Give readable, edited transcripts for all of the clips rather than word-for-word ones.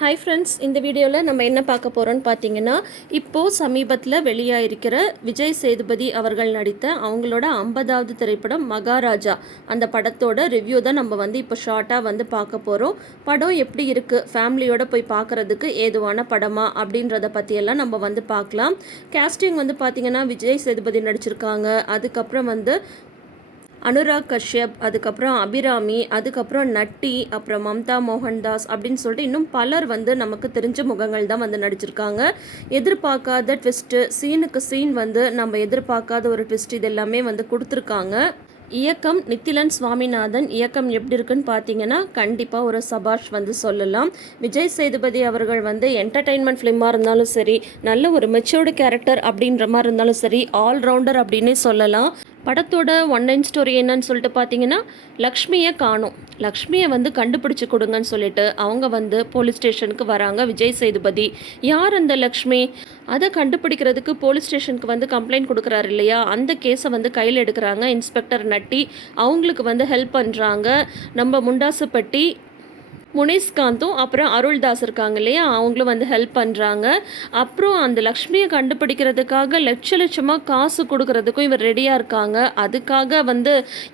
Hi friends, இந்த வீடியோவில் நம்ம என்ன பார்க்க போகிறோன்னு பார்த்தீங்கன்னா, இப்போது சமீபத்தில் வெளியாகிருக்கிற விஜய் சேதுபதி அவர்கள் நடித்த அவங்களோட 50வது திரைப்படம் மகாராஜா. அந்த படத்தோட ரிவ்யூ தான் நம்ம இப்போ ஷார்ட்டாக பார்க்க போகிறோம். படம் எப்படி இருக்குது, ஃபேமிலியோடு போய் பார்க்குறதுக்கு ஏதுவான படமா அப்படின்றத பற்றியெல்லாம் நம்ம பார்க்கலாம். கேஸ்டிங் பார்த்தீங்கன்னா விஜய் சேதுபதி நடிச்சிருக்காங்க. அதுக்கப்புறம் அனுராக் கஷ்யப், அதுக்கப்புறம் அபிராமி, அதுக்கப்புறம் நட்டி, அப்புறம் மம்தா மோகன்தாஸ் அப்படின்னு சொல்லிட்டு இன்னும் பலர் நமக்கு தெரிஞ்ச முகங்கள் தான் நடிச்சிருக்காங்க. எதிர்பார்க்காத ட்விஸ்ட்டு, சீனுக்கு சீன் நம்ம எதிர்பார்க்காத ஒரு ட்விஸ்ட் இது எல்லாமே கொடுத்துருக்காங்க. இயக்கம் நித்திலன் சுவாமிநாதன். இயக்கம் எப்படி இருக்குன்னு பார்த்தீங்கன்னா கண்டிப்பாக ஒரு சபாஷ் சொல்லலாம். விஜய் சேதுபதி அவர்கள் என்டர்டெயின்மெண்ட் ஃபிலிமாக இருந்தாலும் சரி, நல்ல ஒரு மெச்சூர்டு கேரக்டர் அப்படின்ற மாதிரி இருந்தாலும் சரி, ஆல்ரவுண்டர் அப்படின்னே சொல்லலாம். படத்தோட ஒன் லைன் ஸ்டோரி என்னன்னு சொல்லிட்டு பார்த்தீங்கன்னா, லக்ஷ்மியை காணும், லக்ஷ்மியை கண்டுபிடிச்சி கொடுங்கன்னு சொல்லிட்டு அவங்க போலீஸ் ஸ்டேஷனுக்கு வராங்க. விஜய் சேதுபதி யார் அந்த லக்ஷ்மி, அதை கண்டுபிடிக்கிறதுக்கு போலீஸ் ஸ்டேஷனுக்கு கம்ப்ளைண்ட் கொடுக்குறாரு இல்லையா, அந்த கேஸை கையில் எடுக்கிறாங்க. இன்ஸ்பெக்டர் நட்டி அவங்களுக்கு ஹெல்ப் பண்ணுறாங்க. நம்ம முண்டாசுப்பட்டி முனிஸ்காந்தும் அப்புறம் அருள்தாஸ் இருக்காங்க இல்லையா, அவங்களும் ஹெல்ப் பண்ணுறாங்க. அப்புறம் அந்த லக்ஷ்மியை கண்டுபிடிக்கிறதுக்காக லட்சமாக காசு கொடுக்கறதுக்கும் இவர் ரெடியாக இருக்காங்க. அதுக்காக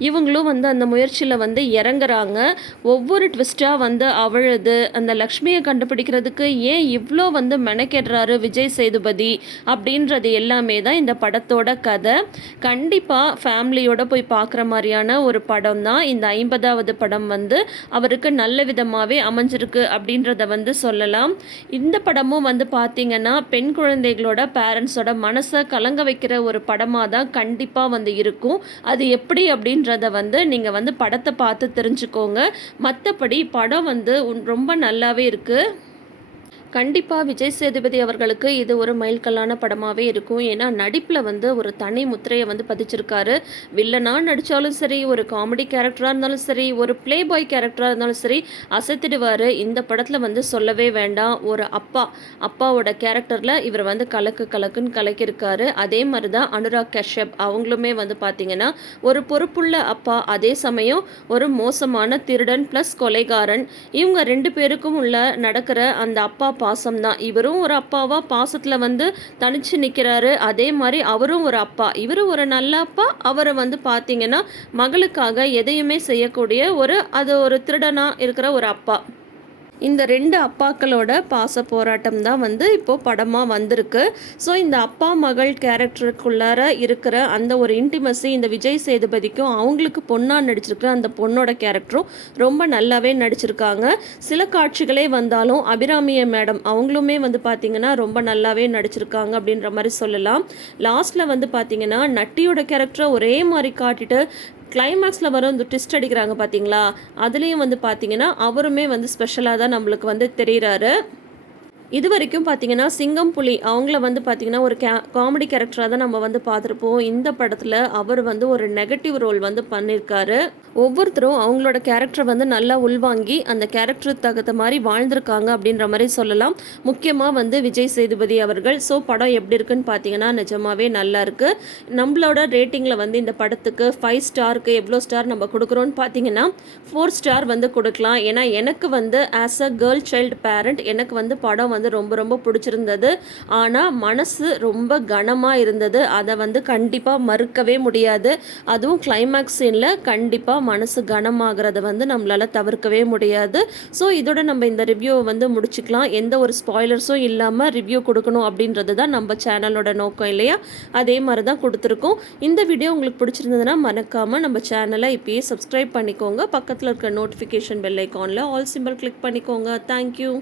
இவங்களும் அந்த முயற்சியில் இறங்குறாங்க. ஒவ்வொரு ட்விஸ்ட்டாக அவிழுது. அந்த லக்ஷ்மியை கண்டுபிடிக்கிறதுக்கு ஏன் இவ்வளோ மெனக்கெடுறாரு விஜய் சேதுபதி அப்படின்றது எல்லாமே தான் இந்த படத்தோட கதை. கண்டிப்பாக ஃபேமிலியோடு போய் பார்க்குற மாதிரியான ஒரு படம் தான் இந்த 50வது படம். அவருக்கு நல்ல விதமாக அமைஞ்சிருக்கு அப்படின்றத சொல்லலாம். இந்த படமும் பார்த்தீங்கன்னா பெண் குழந்தைகளோட பேரண்ட்ஸோட மனசை கலங்க வைக்கிற ஒரு படமாக தான் கண்டிப்பாக இருக்கும். அது எப்படி அப்படின்றத நீங்கள் படத்தை பார்த்து தெரிஞ்சுக்கோங்க. மற்றபடி படம் ரொம்ப நல்லாவே இருக்குது. கண்டிப்பாக விஜய் சேதுபதி அவர்களுக்கு இது ஒரு மைல்கல்லான படமாகவே இருக்கும். ஏன்னா நடிப்பில் ஒரு தனி முத்திரையை பதிச்சிருக்காரு. வில்லனாக நடித்தாலும் சரி, ஒரு காமெடி கேரக்டராக இருந்தாலும் சரி, ஒரு ப்ளே பாய் கேரக்டராக இருந்தாலும் சரி அசைத்திடுவார். இந்த படத்தில் சொல்லவே வேண்டாம். ஒரு அப்பாவோட கேரக்டரில் இவர் கலக்குன்னு கலக்கியிருக்காரு. அதே மாதிரி தான் அனுராக் கஷ்யப் அவங்களுமே பார்த்தீங்கன்னா ஒரு பொறுப்புள்ள அப்பா, அதே சமயம் ஒரு மோசமான திருடன் ப்ளஸ் கொலைகாரன். இவங்க ரெண்டு பேருக்கும் உள்ள நடக்கிற அந்த அப்பா பாசம் தான். இவரும் ஒரு அப்பாவா பாசத்தில் தனிச்சு நிற்கிறாரு. அதே மாதிரி அவரும் ஒரு அப்பா, இவரும் ஒரு நல்ல அப்பா. அவரை பார்த்தீங்கன்னா மகளுக்காக எதையுமே செய்யக்கூடிய ஒரு திருடனா இருக்கிற ஒரு அப்பா. இந்த ரெண்டு அப்பாக்களோட பாச போராட்டம் தான் இப்போது படமாக வந்திருக்கு. ஸோ இந்த அப்பா மகள் கேரக்டருக்குள்ளார இருக்கிற அந்த ஒரு இன்டிமசி இந்த விஜய் சேதுபதிக்கும் அவங்களுக்கு பொண்ணாக நடிச்சிருக்கிற அந்த பொண்ணோட கேரக்டரும் ரொம்ப நல்லாவே நடிச்சிருக்காங்க. சில காட்சிகளே வந்தாலும் அபிராமிய மேடம் அவங்களுமே பார்த்திங்கன்னா ரொம்ப நல்லாவே நடிச்சிருக்காங்க அப்படின்ற மாதிரி சொல்லலாம். லாஸ்ட்டில் பார்த்திங்கன்னா நட்டியோட கேரக்டரை ஒரே மாதிரி காட்டிட்டு கிளைமேக்ஸில் இந்த ட்விஸ்ட் அடிக்கிறாங்க பார்த்தீங்களா, அதுலேயும் பார்த்தீங்கன்னா அவருமே ஸ்பெஷலாக தான் நம்மளுக்கு தெரிகிறாரு. இது வரைக்கும் பார்த்தீங்கன்னா சிங்கம் புலி அவங்கள பார்த்தீங்கன்னா ஒரு காமெடி கேரக்டராக தான் நம்ம பார்த்துருப்போம். இந்த படத்தில் அவர் ஒரு நெகட்டிவ் ரோல் பண்ணியிருக்காரு. ஒவ்வொருத்தரும் அவங்களோட கேரக்டரை நல்லா உள்வாங்கி அந்த கேரக்டருக்கு தகுந்த மாதிரி வாழ்ந்திருக்காங்க அப்படின்ற மாதிரி சொல்லலாம். முக்கியமாக விஜய் சேதுபதி அவர்கள். ஸோ படம் எப்படி இருக்குன்னு பார்த்தீங்கன்னா நிஜமாவே நல்லா இருக்குது. நம்மளோட ரேட்டிங்கில் இந்த படத்துக்கு 5 ஸ்டாருக்கு எவ்வளோ ஸ்டார் நம்ம கொடுக்குறோன்னு பார்த்தீங்கன்னா 4 ஸ்டார் கொடுக்கலாம். ஏன்னா எனக்கு as a girl child parent எனக்கு படம் ரொம்ப ரொம்ப பிடிச்சிருந்தது. ஆனால் மனசு ரொம்ப கனமாக இருந்தது. அதை கண்டிப்பாக மறுக்கவே முடியாது. அதுவும் கிளைமேக்ஸ் சீனில் கண்டிப்பாக மனசு கனமாகிறத நம்மளால் தவிர்க்கவே முடியாது. ஸோ இதோட நம்ம இந்த ரிவ்யூவை முடிச்சுக்கலாம். எந்த ஒரு ஸ்பாய்லர்ஸும் இல்லாமல் ரிவ்யூ கொடுக்கணும் அப்படின்றது தான் நம்ம சேனலோட நோக்கம் இல்லையா, அதே மாதிரி தான் கொடுத்துருக்கோம். இந்த வீடியோ உங்களுக்கு பிடிச்சிருந்ததுன்னா மறக்காமல் நம்ம சேனலை இப்போயே சப்ஸ்கிரைப் பண்ணிக்கோங்க. பக்கத்தில் இருக்க நோட்டிஃபிகேஷன் பெல் ஐக்கானில் ஆல் சிம்பிள் கிளிக் பண்ணிக்கோங்க. தேங்க்யூ.